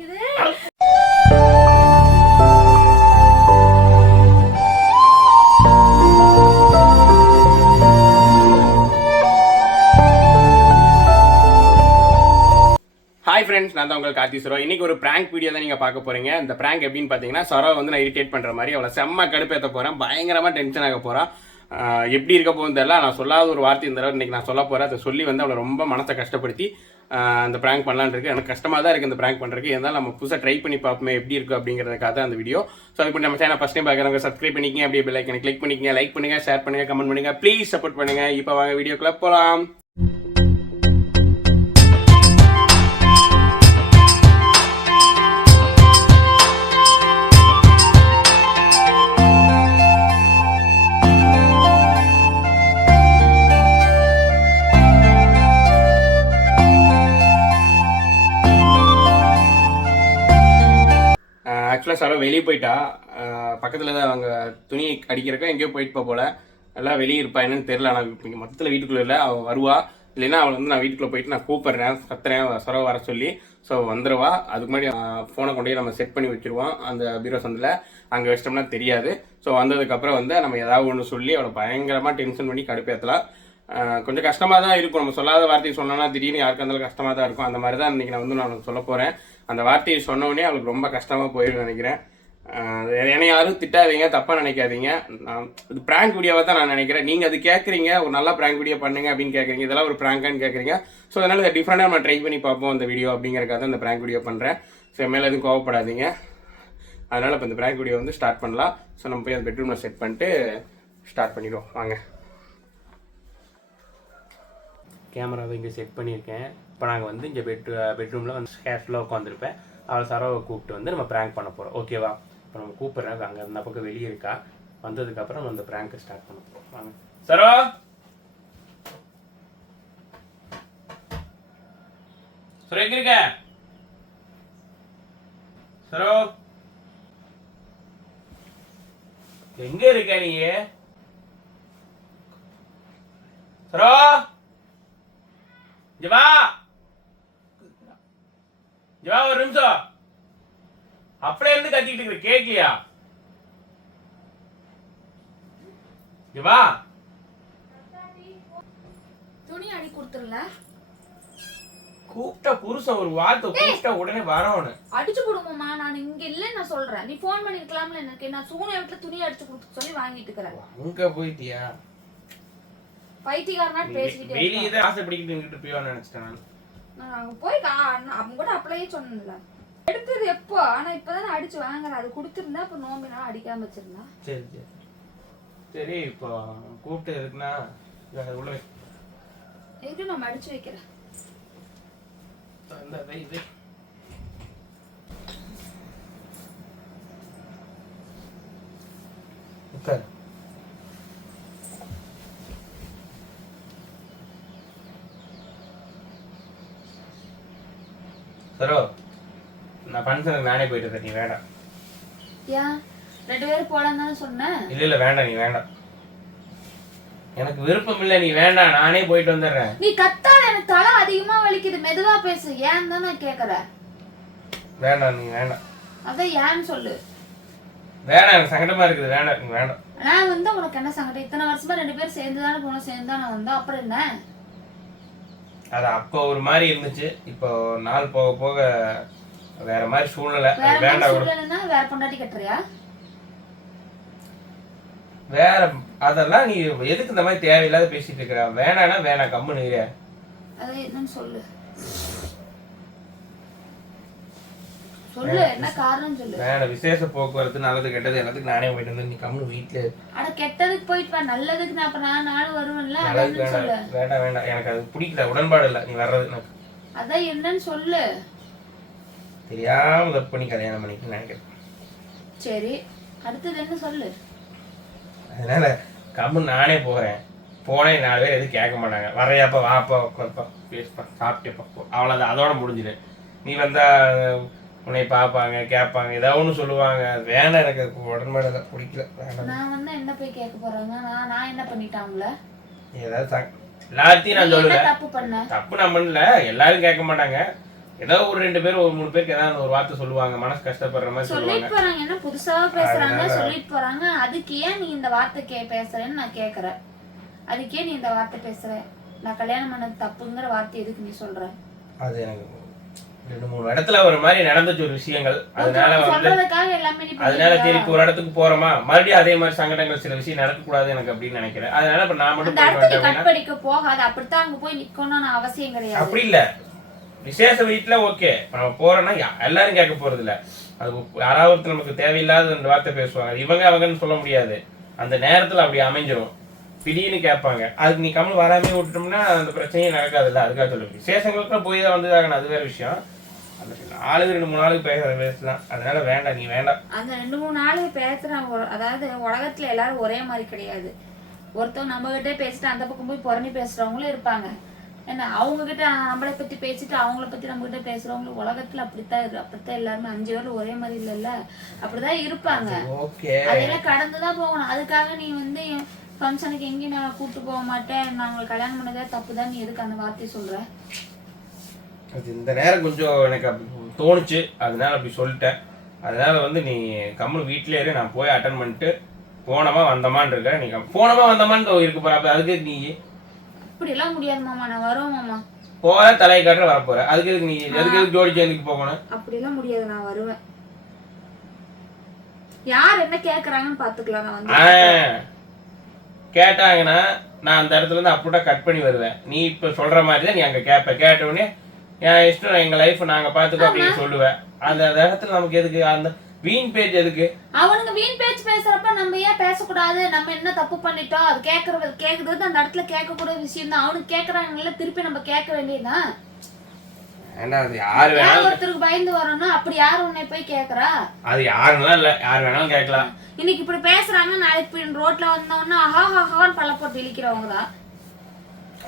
வலிக்குது hi friends நான் தான் உங்கள் கார்த்தி சரோ. இன்னைக்கு ஒரு பிராங்க் வீடியோ தான் நீங்கள் பார்க்க போறீங்க. இந்த பிராங்க் எப்படின்னு பார்த்தீங்கன்னா சரோ வந்து நான் இரிட்டேட் பண்ணுற மாதிரி அவளை செம்ம கடுப்பேற்ற போகிறேன் பயங்கரமாக டென்ஷன் ஆக போகிறான் எப்படி இருக்க போகும் தெரியல நான் சொல்லாத ஒரு வார்த்தை இந்த தடவை இன்னைக்கு நான் சொல்ல போகிறேன் அதை சொல்லி வந்து அவளை ரொம்ப மனசை கஷ்டப்படுத்தி அந்த ப்ராங்க் பண்ணலான்னு இருக்கு. எனக்கு கஷ்டமாக தான் இருக்குது இந்த ப்ராங்க் பண்ணுறதுக்கு இருந்தாலும் நம்ம புதுசாக ட்ரை பண்ணி பார்ப்போமே எப்படி இருக்கும் அப்படிங்கிறதுக்காக தான் அந்த வீடியோ ஸோ அதுக்கு நம்ம சேனல் ஃபஸ்ட் டைம் பார்க்குறவங்க சப்ஸ்கிரைப் பண்ணிக்கிங்க. அப்படியே பெல் ஐக்கனை கிளிக் பண்ணிக்கங்க. லைக் பண்ணுங்கள் ஷேர் பண்ணுங்கள் கமெண்ட் பண்ணுங்கள் ப்ளீஸ் சப்போர்ட் பண்ணுங்கள் இப்போ வாங்க வீடியோக்குள்ளே போகலாம் ஆக்சுவலாக வெளியே போயிட்டா பக்கத்தில் தான் அவங்க துணி அடிக்கிறக்க எங்கேயோ போயிட்டு போல. எல்லாம் வெளியே இருப்பா என்னன்னு தெரியல. ஆனால் இப்போ மொத்தத்தில் வீட்டுக்குள்ளே இல்லை. அவள் வருவா. இல்லைன்னா அவளை வந்து நான் வீட்டுக்குள்ளே போயிட்டு நான் கூப்பிட்றேன் கத்துறேன் சொரவ வர சொல்லி. ஸோ வந்துடுவா அதுக்கு முன்னாடி ஃபோனை கொண்டு போய் நம்ம செட் பண்ணி வச்சுருவோம். அந்த பீரோ சந்தில் அங்கே வச்சிட்டோம்னா தெரியாது. ஸோ வந்ததுக்கப்புறம் வந்து நம்ம ஏதாவது ஒன்று சொல்லி அவளை பயங்கரமாக டென்ஷன் பண்ணி கடுப்பேற்றலாம் கொஞ்சம் கஷ்டமாக தான் இருக்கும். நம்ம சொல்லாத வார்த்தையை சொன்னோம்னா திடீர்னு யாருக்கு இருந்தாலும் கஷ்டமாக தான் இருக்கும். அந்த மாதிரி தான் இன்றைக்கி நான் வந்து நான் சொல்ல போகிறேன் அந்த வார்த்தையை சொன்னோடனே அவளுக்கு ரொம்ப கஷ்டமாக போயிடும் நினைக்கிறேன். என்னை யாரும் திட்டாதீங்க தப்பாக நினைக்காதீங்க. நான் இது ப்ராங்க் வீடியோவாக தான் நான் நினைக்கிறேன். நீங்கள் அது கேட்குறீங்க ஒரு நல்ல ப்ராங்க் வீடியோ பண்ணுங்க அப்படின்னு கேட்குறீங்க இதெல்லாம் ஒரு ப்ராங்கான்னு கேட்குறீங்க ஸோ அதனால் இதை டிஃப்ரெண்டாக நம்ம ட்ரை பண்ணி பார்ப்போம் அந்த வீடியோ அப்படிங்கிறக்காக தான் இந்த ப்ராங்க் வீடியோ பண்ணுறேன் ஸோ மேலே எதுவும் கோவப்படாதீங்க. அதனால் இப்போ இந்த ப்ராங்க் வீடியோ வந்து ஸ்டார்ட் பண்ணலாம். ஸோ நம்ம போய் அந்த பெட்ரூமில் செட் பண்ணிட்டு ஸ்டார்ட் பண்ணிடுவோம். வாங்க. கேமராவை இங்கே செட் பண்ணியிருக்கேன். இப்போ நாங்கள் வந்து இங்கே பெட் பெட்ரூமில் வந்து கேஷில் உட்காந்துருப்பேன் அவளை சரவை கூப்பிட்டு வந்து நம்ம ப்ராங்க் பண்ண போகிறோம் ஓகேவா இப்போ நம்ம கூப்பிட்றேன் அங்கே அந்த பக்கம் வெளியே இருக்கா? வந்ததுக்கப்புறம் நம்ம அந்த ப்ராங்கை ஸ்டார்ட் பண்ண போகிறோம் வாங்க. சரோ? சரோ எங்க இருக்க? சரோ? எங்க இருக்க நீ? சரோ? இங்க வா. இங்க வா ஒரு நிமிஷம். அப்படியே இருந்து கத்திட்டு இருக்கிற கேக்கலையா? இங்க வா. துணி அடி கொடுத்துருல கூப்பிட்ட புருஷன் ஒரு வார்த்தை கூப்பிட்டா உடனே வரணும் அடிச்சு கொடுங்கம்மா நான் இங்க இல்ல நான் சொல்றேன். நீ ஃபோன் பண்ணிருக்கலாம்ல எனக்கு. நான் சூனை வீட்டுல துணி அடிச்சு கொடுக்க சொல்லி வாங்கிட்டு இருக்கிறேன். அங்க போயிட்டியா? பைத்தியக்காரனா பேசிக்கிட்டே வெளியே. தான் போயிவான்னு நினைச்சிட்டேன் நான். போய் அவங்க கூட அப்படியே சொன்னேன்ல எடுத்தது எப்போ ஆனா இப்பதானே அடிச்சு வாங்குறேன் அது கொடுத்துருந்தா அப்ப நோம்பினால அடிக்காம வச்சிருந்தா சரி சரி சரி இப்போ கூப்பிட்டு இருக்குன்னா உள்ள. எதுக்கு நம்ம அடிச்சு வைக்கிறேன். உட்காரு சரோ நான் ஃபங்க்ஷனுக்கு நானே போயிட்டு இருக்கேன் நீ வேண்டாம் ஏன் ரெண்டு பேரும் போலாம் தானே சொன்னேன் இல்ல இல்ல வேண்டாம் நீ வேண்டாம். எனக்கு விருப்பம் இல்ல நீ வேண்டாம் நானே போயிட்டு வந்துடுறேன். நீ கத்தாத எனக்கு தலை அதிகமா வலிக்குது மெதுவா பேசு ஏன் தான் நான் கேக்குறேன் வேண்டாம் நீ வேண்டாம். அதான் ஏன்னு சொல்லு. வேண்டாம் எனக்கு சங்கடமா இருக்குது வேண்டாம் நீ வேண்டாம். நான் வந்து உனக்கு என்ன சங்கடம்? இத்தனை வருஷமா ரெண்டு பேரும் சேர்ந்து தானே போனோம் சேர்ந்து தானே வந்தோம் அப்புறம் என்ன? அது அப்போ ஒரு மாதிரி இருந்துச்சு. இப்போ நாள் போக போக வேற மாதிரி சூழ்நிலை. வேண்டாம். வேற பொண்டாட்டி கட்டுறியா? வேற அதெல்லாம் நீ எதுக்கு இந்த மாதிரி தேவையில்லாத பேசிட்டு இருக்கிற? வேணாம்னா வேணாம் கம்முன்னு. அது என்னன்னு சொல்லு. சொல்லு என்ன காரணம் சொல்லு. வேணாம் விசேஷ போக்குவரத்து நல்லது கெட்டது எல்லாத்துக்கும் நானே போயிட்டு வந்து நீ கம்முன்னு வீட்டுல இரு. அட கெட்டதுக்கு போயிட்டு வா. நல்லதுக்கு நான் அப்ப நான் நானும் வருவேன்ல அது நல்லதுக்கு என்னன்னு சொல்லு. வேண்டாம் வேண்டாம் எனக்கு அது பிடிக்கல உடன்பாடு இல்லை. நீ வர்றது எனக்கு. அதான் என்னன்னு சொல்லு. தெரியாம தப்பு பண்ணி கல்யாணம் பண்ணிக்க நினைக்கிறேன். சரி அடுத்தது என்ன சொல்லு? அதனால கம்முன்னு நானே போகிறேன் போனேன் நாலு பேர் எதுவும் கேட்க மாட்டாங்க. வரையாப்பா வாப்பா உட்காருப்பா பேசுப்பா சாப்பிட்டேப்பா அவ்வளோதான் அதோட முடிஞ்சிடு நீ வந்தா உன்னை பார்ப்பாங்க கேட்பாங்க ஏதாவது ஒன்று சொல்லுவாங்க. வேண்டாம் எனக்கு உடன்பாடு இல்லை பிடிக்கல. நான் வந்து என்ன போய் கேட்க போறாங்க நான் நான் என்ன பண்ணிட்டாங்களே ஏதாவது எல்லாத்தையும் நான் சொல்லல. தப்பு பண்ண? தப்பு நான் பண்ணல. எல்லாரும் கேட்க மாட்டாங்க. ஏதோ ஒரு ரெண்டு பேர் ஒரு மூணு பேருக்கு ஏதாவது ஒரு வார்த்தை சொல்லுவாங்க. மனசு கஷ்டப்படுற மாதிரி சொல்லிட்டு போறாங்க. என்ன புதுசா பேசுறாங்க சொல்லிட்டு போறாங்க. அதுக்கு ஏன் நீ இந்த வார்த்தை கே பேசுறேன்னு நான் கேக்குறேன் அதுக்கு நீ இந்த வார்த்தை பேசுற? நான் கல்யாணம் பண்ணது தப்புங்கிற வார்த்தை எதுக்கு நீ சொல்ற? அது எனக்கு ரெண்டு மூணு இடத்துல ஒரு மாதிரி நடந்துச்சு ஒரு விஷயங்கள். அதனால வந்து அதனால இப்ப ஒரு இடத்துக்கு போறோமா? மறுபடியும் அதே மாதிரி சங்கடங்கள் சில விஷயம் நடக்கக்கூடாது எனக்கு அப்படின்னு நினைக்கிறேன். அதனால இப்ப நான் மட்டும் போயிட்டு போகாது. அப்படித்தான் அங்க போய் நிக்கணும்னு அவசியம் கிடையாது. அப்படி இல்ல. விசேஷ வீட்டுல ஓகே. நம்ம போறோம்னா எல்லாரும் கேட்க போறது இல்ல. அது யாராவது ஒருத்தர் நமக்கு தேவையில்லாத ரெண்டு வார்த்தை பேசுவாங்க. இவங்க அவங்கன்னு சொல்ல முடியாது. அந்த நேரத்துல அப்படி அமைஞ்சிரும். திடீர்னு கேட்பாங்க. அதுக்கு நீ கம்மல் வராமே விட்டுட்டோம்னா அந்த பிரச்சனையே நடக்காதுல்ல. அதுக்காக சொல்லுவேன் விசேஷங்களுக்கு போய் தான் வந்ததாகணும் அது வேற விஷயம். ஆளுக்கு ரெண்டு மூணு நாளுக்கு வேஸ்ட் தான். அதனால வேண்டாம் நீ வேண்டாம். அந்த ரெண்டு மூணு நாள் பேசுற அதாவது உலகத்துல எல்லாரும் ஒரே மாதிரி கிடையாது. ஒருத்தவங்க நம்ம கிட்டே பேசிட்டு அந்த பக்கம் போய் புறணி பேசுறவங்களும் இருப்பாங்க. ஏன்னா அவங்க கிட்ட நம்மளை பத்தி பேசிட்டு அவங்கள பத்தி நம்ம கிட்ட பேசுறவங்க உலகத்துல அப்படித்தான் இருக்கு அப்படித்தான் எல்லாருமே அஞ்சு பேரும் ஒரே மாதிரி இல்லைல்ல? அப்படிதான் இருப்பாங்க. அதெல்லாம் கடந்துதான் போகணும். அதுக்காக நீ வந்து ஃபங்க்ஷனுக்கு எங்கேயும் நான் கூட்டு போக மாட்டேன். நான் உங்களுக்கு கல்யாணம் பண்ணதே தப்பு தான் நீ எதுக்கு அந்த வார்த்தையை சொல்ற? அது இந்த நேரம் கொஞ்சம் எனக்கு அப்படி தோணுச்சு. அதனால அப்படி சொல்லிட்டேன். அதனால வந்து நீ கம்மல் வீட்டிலே இரு. நான் போய் அட்டன் பண்ணிட்டு போனமா வந்தமான்னு இருக்க நீ போனமா வந்தமான்னு இருக்கு போற. அதுக்கு நீ? இப்படி எல்லாம் முடியாது மாமா. நான் வருவேன் மாமா. போற தலையை காட்டுற வரப்போற. அதுக்கு எதுக்கு நீ? எதுக்கு எதுக்கு ஜோடி சேர்ந்துக்கு போகணும்? அப்படிலாம் முடியாது. நான் வருவேன். யார் என்ன கேக்குறாங்கன்னு பாத்துக்கலாம். நான் வந்து கேட்டாங்கன்னா நான் அந்த இடத்துல இருந்து அப்படியே கட் பண்ணி வருவேன். நீ இப்ப சொல்ற மாதிரி தான் நீ அங்க கேட்ப கேட்ட உடனே என் இஷ்டம் எங்க லைஃப் நாங்க பாத்துக்கோ அப்படின்னு சொல்லுவேன். அந்த இடத்துல நமக்கு எதுக்கு? அந்த வீண் பேஜ் எதுக்கு? அவனுங்க வீண் பேச்சு பேசுறப்ப நம்ம ஏன் பேசக்கூடாது? நம்ம என்ன தப்பு பண்ணிட்டோம்? அது கேக்குறது கேக்குறது அந்த இடத்துல கேட்கக்கூட விஷயம் தான் அவனுக்கு கேக்குறாங்கல்ல திருப்பி நம்ம கேட்க வேண்டியதுதான் ஏன்னா அது யாரு யார் வேணாலும் ஒருத்தருக்கு பயந்து வரணும் அப்படி யார் உன்னை போய் கேக்குறா அது யாருனாலும் இல்ல. யார் வேணாலும் கேட்கலாம். இன்னைக்கு இப்படி பேசுறாங்க நாளைக்கு ரோட்ல வந்தவொடனே ஆஹா ஹாஹான்னு பல்ல போட்டு இழிக்கிறவங்க தான்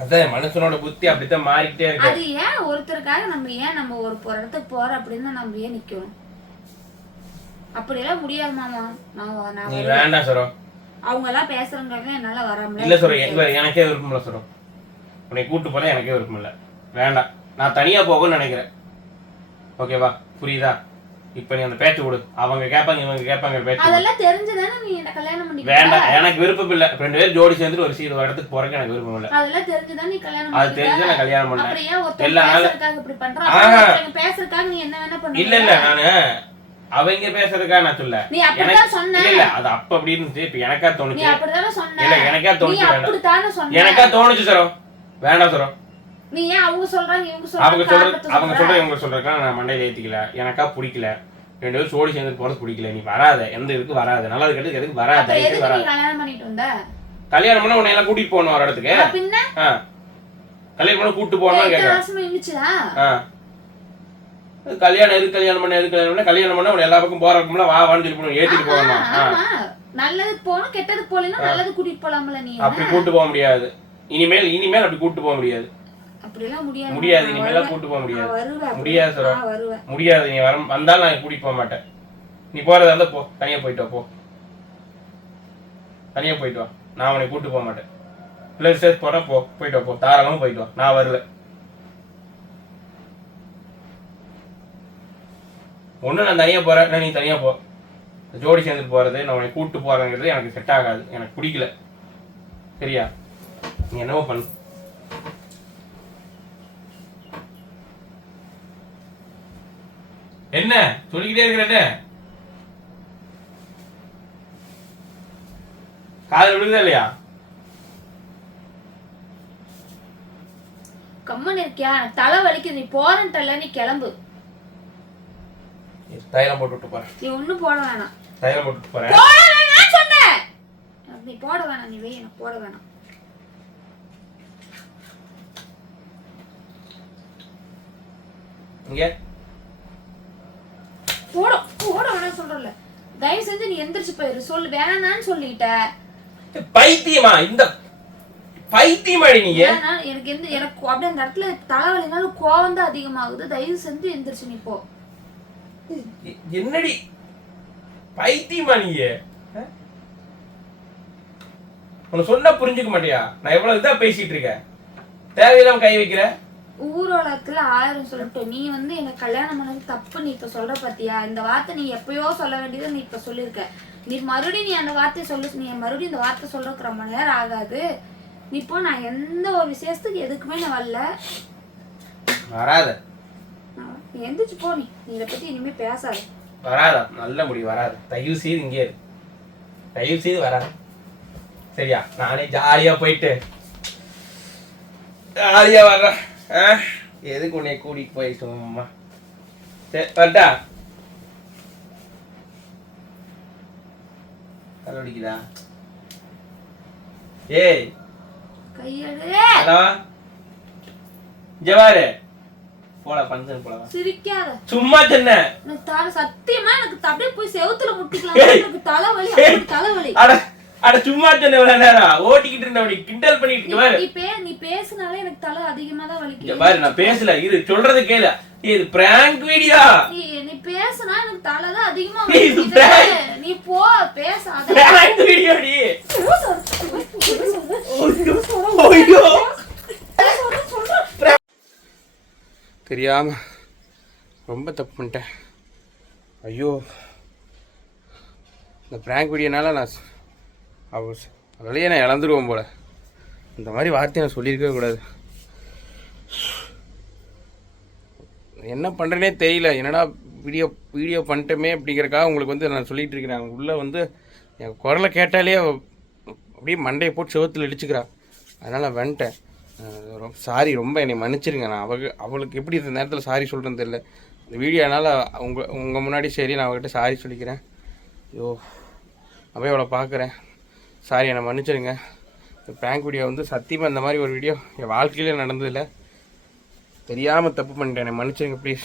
அதான் மனுஷனோட புத்தி அப்படித்தான் மாறிக்கிட்டே இருக்கு. அது ஏன் ஒருத்தருக்காக நம்ம ஏன் நம்ம ஒரு இடத்துக்கு போறோம் அப்படின்னு நம்ம ஏன் நிக்கணும்? அப்படியெல்லாம் முடியாது மாமா. நான் நீ. வேண்டாம் சரோ. அவங்க எல்லாம் பேசுறவங்க என்னால வர இல்ல சரோ முடியல எனக்கே விருப்பம் இல்ல சரோ. உன்னை கூட்டு போல எனக்கே விருப்பம் இல்ல. வேண்டாம். நான் தனியா போகணும்னு நினைக்கிறேன். ஓகேவா? புரியுதா? இப்ப நீ அந்த பேச்சு கொடு. அவங்க கேட்பாங்க இவங்க கேட்பாங்க பேச்சு. அதெல்லாம் தெரிஞ்சுதானே நீ என்ன கல்யாணம் பண்ணிக்கிட்ட? வேண்டாம் எனக்கு விருப்பம் இல்ல. ரெண்டு பேரும் ஜோடி சேர்ந்துட்டு ஒரு சீது ஒரு இடத்துக்கு போறதுக்கு எனக்கு விருப்பம் இல்ல. அதெல்லாம் தெரிஞ்சுதான் நீ கல்யாணம் அது தெரிஞ்சு நான் கல்யாணம் பண்ணேன். எல்லா நாளும் இப்படி ஒருத்தங்க பேசுறதுக்காக நீ என்ன வேணா இல்ல இல்ல பண்ணுவ நானு அவங்க பேசுறதுக்காக நான் சொல்ல நீ அப்படித்தான் எனக்கு சொன்ன. இல்ல இல்ல அது அப்ப அப்படி இருந்துச்சு. இப்ப எனக்கா நீ தோணுச்சு. அப்படித்தானே சொன்ன. இல்ல எனக்கா நீ தோணுச்சு வேண்டாம். எனக்கா தோணுச்சு சரோ. வேண்டாம் சரோ. நீ ஏன் அவங்க சொல்றாங்க இவங்க அவங்க சொல்றாங்க சொல்றது காரணத்தை அவங்க சொல்ற இவங்க சொல்றதுக்கா நான் மண்டையில ஏத்திக்கல. எனக்கா பிடிக்கல. ரெண்டு பேரும் சோடி சேர்ந்து போறது பிடிக்கல. நீ வராத. எந்த இதுக்கு வராத. நல்லது கெட்டது எதுக்கு வராத. அப்புறம் எதுக்கு வராத நீ கல்யாணம் பண்ணிட்டு வந்த? கல்யாணம் பண்ண உன்னை எல்லாம் கூட்டிட்டு போகணும் ஒரு இடத்துக்கு. அப்ப பின்ன? ஆ. கல்யாணம் பண்ண கூட்டு போகணும் எத்தனை கேட்கறேன் வருஷமா இருந்துச்சுடா ஆ. அது கல்யாணம் எது கல்யாணம் பண்ண எது கல்யாணம் பண்ண? கல்யாணம் பண்ண உன்னை எல்லா பக்கம் போறதுக்குள்ள வா வான்னு சொல்லி போகணும் ஏத்திட்டு போகணும்? ஆ. ஆமா. நல்லதுக்கு போகணும் கெட்டதுக்கு போகலாம் நல்லது கூட்டிட்டு போலாம்ல நீ. அப்படி கூட்டு போக முடியாது. இனிமேல் இனிமேல் அப்படி கூட்டு போக முடியாது. அப்படிலாம் முடியாது. முடியாது நான் இனிமேல வருவேன். கூட்டு போக முடியாது. முடியாது வருவேன். முடியாது நீ வர வந்தாலும் நான் கூட்டிட்டு போக மாட்டேன். நீ போறதா இருந்தா போ. தனியா போயிட்டு போ. தனியா போயிட்டு வா. நான் உன்னை கூட்டு போக மாட்டேன். இல்லை ரிசர்ச் போறேன் போ. போயிட்டு போ. தாராளமா போயிட்டு வா. நான் வரல. ஒண்ணு நான் தனியா போறேன். இல்லை நீ தனியா போ. ஜோடி சேர்ந்துட்டு போறது நான் உன்னை கூட்டு போறேங்கிறது எனக்கு செட் ஆகாது. எனக்கு பிடிக்கல. சரியா? நீ என்னவோ பண்ணு. என்ன? சொல்லிக்கிட்டே இருக்கிறேன்னு காதல் விழுகுதா இல்லையா? கம்மன் இருக்கியா? தலை வலிக்குது நீ போறேன்ட்டல நீ கிளம்பு. தைலம் போட்டு போறேன். நீ ஒண்ணும் போட வேணாம். தைலம் போட்டு போறேன். போட வேணாம் சொன்னேன். நீ போட வேணாம் நீ வை எனக்கு போட வேணாம். இங்க? போட போட வேணாம் சொல்றல தயவு செஞ்சு நீ எந்திரிச்சு போயிரு. சொல்லு வேணான்னு சொல்லிட்ட. பைத்தியமா? இந்த பைத்தியமாடி நீங்க எனக்கு எந்த எனக்கு அப்படியே அந்த இடத்துல தலைவலினாலும் கோவம் தான் அதிகமாகுது. தயவு செஞ்சு எந்திரிச்சு நீ போ. என்னடி? பைத்தியமா நீங்க? உன்னை சொன்னா புரிஞ்சுக்க மாட்டியா? நான் எவ்வளவு இதா பேசிட்டு இருக்கேன். தேவையில்லாம கை வைக்கிற? ஊரோலத்துல ஆயிரம் சொல்லட்டும் நீ வந்து எனக்கு கல்யாணம் பண்ணது தப்பு நீ இப்ப சொல்ற பாத்தியா? இந்த வார்த்தை நீ எப்பயோ சொல்ல வேண்டியதை நீ இப்ப சொல்லியிருக்க நீ மறுபடியும் நீ அந்த வார்த்தையை சொல்லு நீ மறுபடியும் இந்த வார்த்தை சொல்றதுக்கு ரொம்ப நேரம் ஆகாது. நீ இப்போ நான் எந்த ஒரு விசேஷத்துக்கு எதுக்குமே நான் வரல. வராத. எந்திரிச்சு போ நீ. இதை பத்தி இனிமே பேசாத. வராதா. நல்ல முடி வராது. தயவு செய்து இங்கே இரு. தயவு செய்து வராது. சரியா? நானே ஜாலியா போயிட்டு ஜாலியா வர்றேன்? எதுக்கு உன்னை கூட்டிட்டு போய் சும்மா? சரி வரட்டா தலைவலிக்குதா ஏய். ஹலோ. ஜவாரு போல ஃபங்க்ஷன் போலாம் சிரிக்காத. சும்மா எனக்கு தலை சத்தியமா எனக்கு அப்படியே போய் செவுத்துல முட்டிக்கலாம். எனக்கு தலைவலி தலைவலி அட சும்மா சொன்ன இவ்வளவு நேரம். ஓட்டிக்கிட்டு இருந்தவனி கிண்டல் பண்ணிட்டு பாரு. நீ பே நீ பேசுனாலே எனக்கு தலை அதிகமா தான் இங்க வலிக்குது பாரு நான் பேசல. இரு சொல்றது கேளு. இது பிராங்க் வீடியோ நீ நீ பேசுனா எனக்கு தலை தான் அதிகமா prank. நீ போ பேசாத பிராங்க் வீடியோ டி. ஐயோ. தெரியாம ரொம்ப தப்பு பண்ணிட்டேன். ஐயோ. இந்த பிராங்க் வீடியோனால நான் ஸ்- அவ அதிலேயே நான் இழந்துருவோம் போல். இந்த மாதிரி வார்த்தையை நான் சொல்லியிருக்கவே கூடாது. என்ன பண்ணுறேனே தெரியல. என்னடா வீடியோ வீடியோ பண்ணிட்டோமே அப்படிங்கிறக்காக உங்களுக்கு வந்து நான் சொல்லிகிட்டு இருக்கிறேன். உள்ளே வந்து என் குரலை கேட்டாலே அப்படியே மண்டையை போட்டு செவத்தில் இடிச்சுக்கிறா. அதனால் நான் வந்துட்டேன். சாரி ரொம்ப என்னை மன்னிச்சிருங்க. நான் அவ அவளுக்கு எப்படி இந்த நேரத்தில் சாரி சொல்கிறது தெரியல. இந்த வீடியோனால் உங்கள் உங்கள் முன்னாடி சரி நான் அவகிட்ட சாரி சொல்லிக்கிறேன். ஐயோ அப்படியே அவளை பார்க்குறேன். சாரி என்னை மன்னிச்சிடுங்க. இந்த ப்ராங்க் வீடியோ வந்து சத்தியமாக இந்த மாதிரி ஒரு வீடியோ என் வாழ்க்கையிலே நடந்ததில்லை. தெரியாமல் தப்பு பண்ணிட்டேன். என்னை மன்னிச்சிருங்க ப்ளீஸ்